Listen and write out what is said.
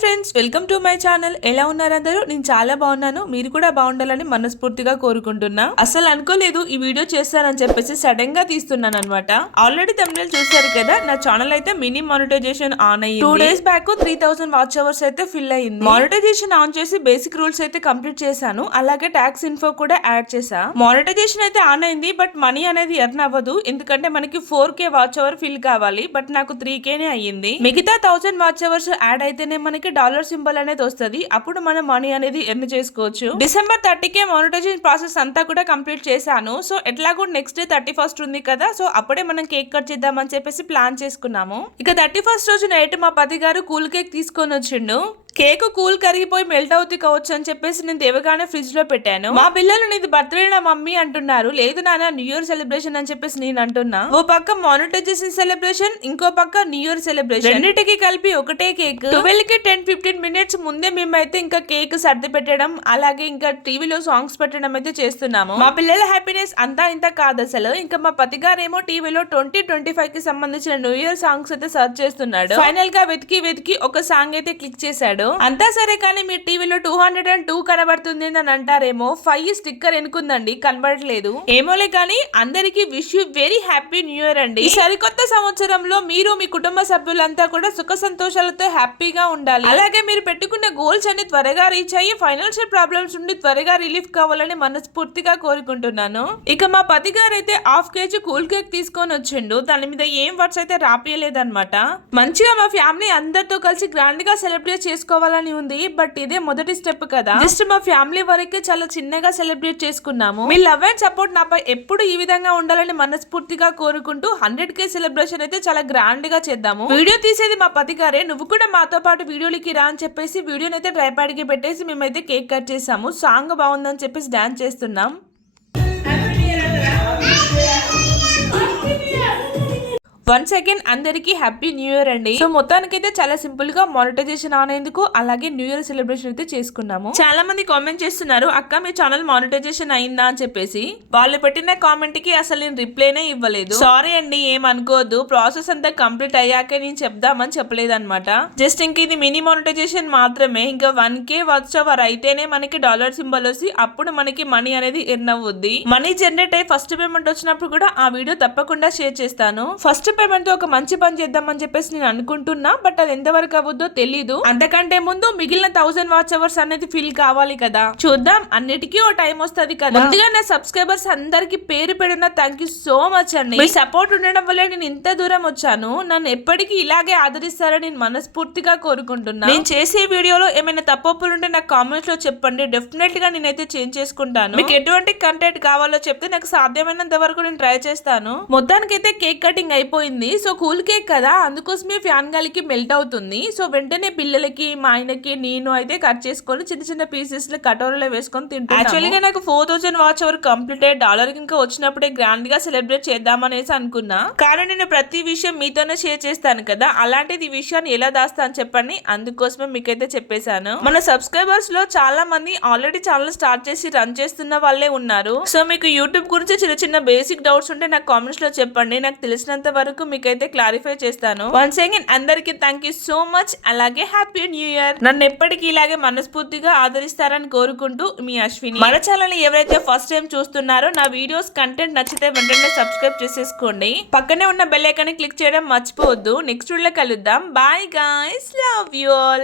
Friends, welcome to my channel. ఎలా ఉన్నారు అందరూ? నేను చాలా బాగున్నాను. మీరు కూడా బాగుండాలని మనస్ఫూర్తిగా కోరుకుంటున్నా. అసలు అనుకోలేదు ఈ వీడియో చేస్తానని చెప్పేసి సడన్ గా తీస్తున్నాను అనమాట. ఆల్రెడీ తమిళ చూసారు కదా, నా ఛానల్ అయితే మినీ మానిటైజేషన్ ఆన్ అయ్యింది. 2 days బ్యాక్ 3000 వాచ్ అవర్స్ అయితే ఫిల్ అయ్యింది. మానిటైజేషన్ ఆన్ చేసి బేసిక్ రూల్స్ అయితే కంప్లీట్ చేశాను. అలాగే ట్యాక్స్ ఇన్ఫో కూడా యాడ్ చేసా. మానిటైజేషన్ అయితే ఆన్ అయింది, బట్ మనీ అనేది ఎర్న్ అవ్వదు. ఎందుకంటే మనకి 4K వాచ్ అవర్ ఫిల్ కావాలి, బట్ నాకు 3K నే అయ్యింది. మిగతా 1000 వాచ్ అవర్స్ యాడ్ అయితేనే మనకి డాలర్ సింబల్ అనేది వస్తుంది. అప్పుడు మనం మనీ అనేది ఎర్న్ చేసుకోవచ్చు. డిసెంబర్ 30కే మానిటైజేషన్ ప్రాసెస్ అంతా కూడా కంప్లీట్ చేశాను. సో ఎట్లాగో నెక్స్ట్ డే 31st ఉంది కదా, సో అప్పుడే మనం కేక్ కట్ చేద్దామని చెప్పేసి ప్లాన్ చేసుకున్నాము. ఇక 31st రోజు నైట్ మా పతి గారు కూల్ కేక్ తీసుకొని వచ్చిండు. కేక్ కూల్ కరిగిపోయి మెల్ట్ అవుతుంది కావచ్చు అని చెప్పేసి నేను దేవగానే ఫ్రిడ్జ్ లో పెట్టాను. మా పిల్లలు నీది బర్త్డే నా మమ్మీ అంటున్నారు. లేదు నాన్న, న్యూ ఇయర్ సెలబ్రేషన్ అని చెప్పేసి నేను అంటున్నా. ఓ పక్క మానిటైజేషన్ సెలబ్రేషన్, ఇంకో పక్క న్యూ ఇయర్ సెలబ్రేషన్, రెండింటికి కలిపి ఒకటే కేక్. 12కి 10-15 minutes ముందే మేమైతే ఇంకా కేక్ సర్ది పెట్టడం, అలాగే ఇంకా టీవీలో సాంగ్స్ పెట్టడం అయితే చేస్తున్నాము. మా పిల్లల హ్యాపీనెస్ అంతా ఇంత కాదు అసలు. ఇంకా మా పతి గారేమో టీవీలో 2025 కి సంబంధించిన న్యూ ఇయర్ సాంగ్స్ అయితే సర్చ్ చేస్తున్నాడు. ఫైనల్ గా వెతికి ఒక సాంగ్ అయితే క్లిక్ చేశాడు. అంతా సరే కానీ మీ టీవీలో 202 కనబడుతుంది అని అంటారేమో. 5 స్టిక్కర్ ఎనుకుందండి, కనబడట్లేదు. ఏమోలే కానీ అందరికి wish you very happy new year అండి. ఈ సరికొత్త సంవత్సరంలో మీరు మీ కుటుంబ సభ్యులంతా కూడా సుఖ సంతోషాలతో హ్యాపీగా ఉండాలి. అలాగే మీరు పెట్టుకున్న గోల్స్ అన్ని త్వరగా రీచ్ అయ్యి ఫైనాన్షియల్ ప్రాబ్లమ్స్ నుండి త్వరగా రిలీఫ్ కావాలని మనస్ఫూర్తిగా కోరుకుంటున్నాను. ఇక మా పతి గారు అయితే 1/2 kg కూల్ కేక్ తీసుకొని వచ్చిండు. దాని మీద ఏం వర్డ్స్ అయితే రాపియలేదన్నమాట. మంచిగా మా ఫ్యామిలీ అందరితో కలిసి గ్రాండ్ గా సెలబ్రేట్ చేసుకోవాలని ఉంది. బట్ ఇదే మొదటి స్టెప్ కదా. జస్ట్ మా ఫ్యామిలీ వరకే చాలా చిన్నగా సెలబ్రేట్ చేసుకున్నాము. మీ లవ్ అండ్ సపోర్ట్ నాపై ఎప్పుడు ఈ విధంగా ఉండాలని మనస్ఫూర్తిగా కోరుకుంటూ 100K సెలబ్రేషన్ అయితే చాలా గ్రాండ్ గా చేద్దాము. వీడియో తీసేది మా పతి గారే. నువ్వు కూడా మాతో పాటు వీడియోలకి రా అని చెప్పేసి వీడియోని అయితే ట్రైపాడ్ కి పెట్టేసి మేమైతే కేక్ కట్ చేసాము. సాంగ్ బాగుందని చెప్పేసి డాన్స్ చేస్తున్నాం. వన్స్ అగైన్ అందరికి హ్యాపీ న్యూ ఇయర్ అండి. సో మొత్తానికైతే చాలా సింపుల్ గా మానిటైజేషన్ అనేందుకు అలాగే న్యూ ఇయర్ సెలబ్రేషన్ అయితే చేసుకున్నాము. చాలా మంది కామెంట్ చేస్తున్నారు, అక్క మీ ఛానల్ మానిటైజేషన్ అయిందా అని చెప్పేసి. వాళ్ళు పెట్టిన కామెంట్ కి అసలు నేను రిప్లైనే ఇవ్వలేదు. సారీ అండి, ఏమనుకోవద్దు. ప్రాసెస్ అంతా కంప్లీట్ అయ్యాకే నేను చెప్దామని చెప్పలేదు అనమాట. జస్ట్ ఇంక ఇది మినీ మానిటైజేషన్ మాత్రమే. ఇంకా 1K వాచ్ అవర్ అయితేనే మనకి డాలర్ సింబల్ వచ్చి అప్పుడు మనకి మనీ అనేది ఎర్న్ అవుద్ది. మనీ జనరేట్ అయ్యి ఫస్ట్ పేమెంట్ వచ్చినప్పుడు కూడా ఆ వీడియో తప్పకుండా షేర్ చేస్తాను. ఫస్ట్ పేమెంట్ తో ఒక మంచి పని చేద్దామని చెప్పేసి నేను అనుకుంటున్నా. బట్ అది ఎంతవరకు అవ్వద్దో తెలీదు. అంతకంటే ముందు మిగిలిన 1000 వాచ్ అవర్స్ అనేది ఫిల్ కావాలి కదా. చూద్దాం, అన్నిటికీ ఓ టైం వస్తుంది కదా. ముందుగా నా సబ్స్క్రైబర్స్ అందరికి పేరు పెడిన థ్యాంక్ యూ సో మచ్ అండి. మీ సపోర్ట్ ఉండడం వల్ల నేను ఇంత దూరం వచ్చాను. నన్ను ఎప్పటికీ ఇలాగే ఆదరిస్తారని నేను మనస్ఫూర్తిగా కోరుకుంటున్నా. నేను చేసే వీడియోలో ఏమైనా తప్పులు ఉంటే నాకు కామెంట్స్ లో చెప్పండి. డెఫినెట్ గా నేనైతే చేంజ్ చేసుకుంటాను. మీకు ఎటువంటి కంటెంట్ కావాలో చెప్తే నాకు సాధ్యమైనంత వరకు నేను ట్రై చేస్తాను. మొత్తానికైతే కేక్ కటింగ్ అయిపోయింది. సో కూల్ కేక్ కదా, అందుకోసమే ఫ్యాన్ గాలికి మెల్ట్ అవుతుంది. సో వెంటనే పిల్లలకి, మా ఆయనకి, నేను అయితే కట్ చేసుకొని చిన్న చిన్న పీసెస్ లో కటోరలో వేసుకొని తింటాను. యాక్చువల్గా నాకు 4000 వాచ్ అవర్ కంప్లీట్ అయ్యి డాలర్ ఇంకా వచ్చినప్పుడే గ్రాండ్ గా సెలబ్రేట్ చేద్దామనేసి అనుకున్నా. కానీ నేను ప్రతి విషయం మీతోనే షేర్ చేస్తాను కదా, అలాంటిది ఈ విషయాన్ని ఎలా దాస్తాను చెప్పండి. అందుకోసమే మీకైతే చెప్పేశాను. మన సబ్స్క్రైబర్స్ లో చాలా మంది ఆల్రెడీ ఛానల్ స్టార్ట్ చేసి రన్ చేస్తున్న వాళ్ళే ఉన్నారు. సో మీకు యూట్యూబ్ గురించి చిన్న చిన్న బేసిక్ డౌట్స్ ఉంటే నాకు కామెంట్స్ లో చెప్పండి. నాకు తెలిసినంత వరకు మీకైతే క్లారిఫై చేస్తాను. వన్స్ అగైన్ అందరికి థ్యాంక్ యూ సో మచ్. అలాగే హ్యాపీ న్యూ ఇయర్. నన్ను ఎప్పటికీ ఇలాగే మనస్ఫూర్తిగా ఆదరిస్తారని కోరుకుంటూ మీ అశ్విని. మన ఛానల్ ఎవరైతే ఫస్ట్ టైం చూస్తున్నారో నా వీడియోస్ కంటెంట్ నచ్చితే వెంటనే సబ్స్క్రైబ్ చేసేసుకోండి. పక్కనే ఉన్న బెల్ ఐకాన్ ని క్లిక్ చేయడం మర్చిపోవద్దు. నెక్స్ట్ వీడియోలో కలుద్దాం. Bye guys, love you all.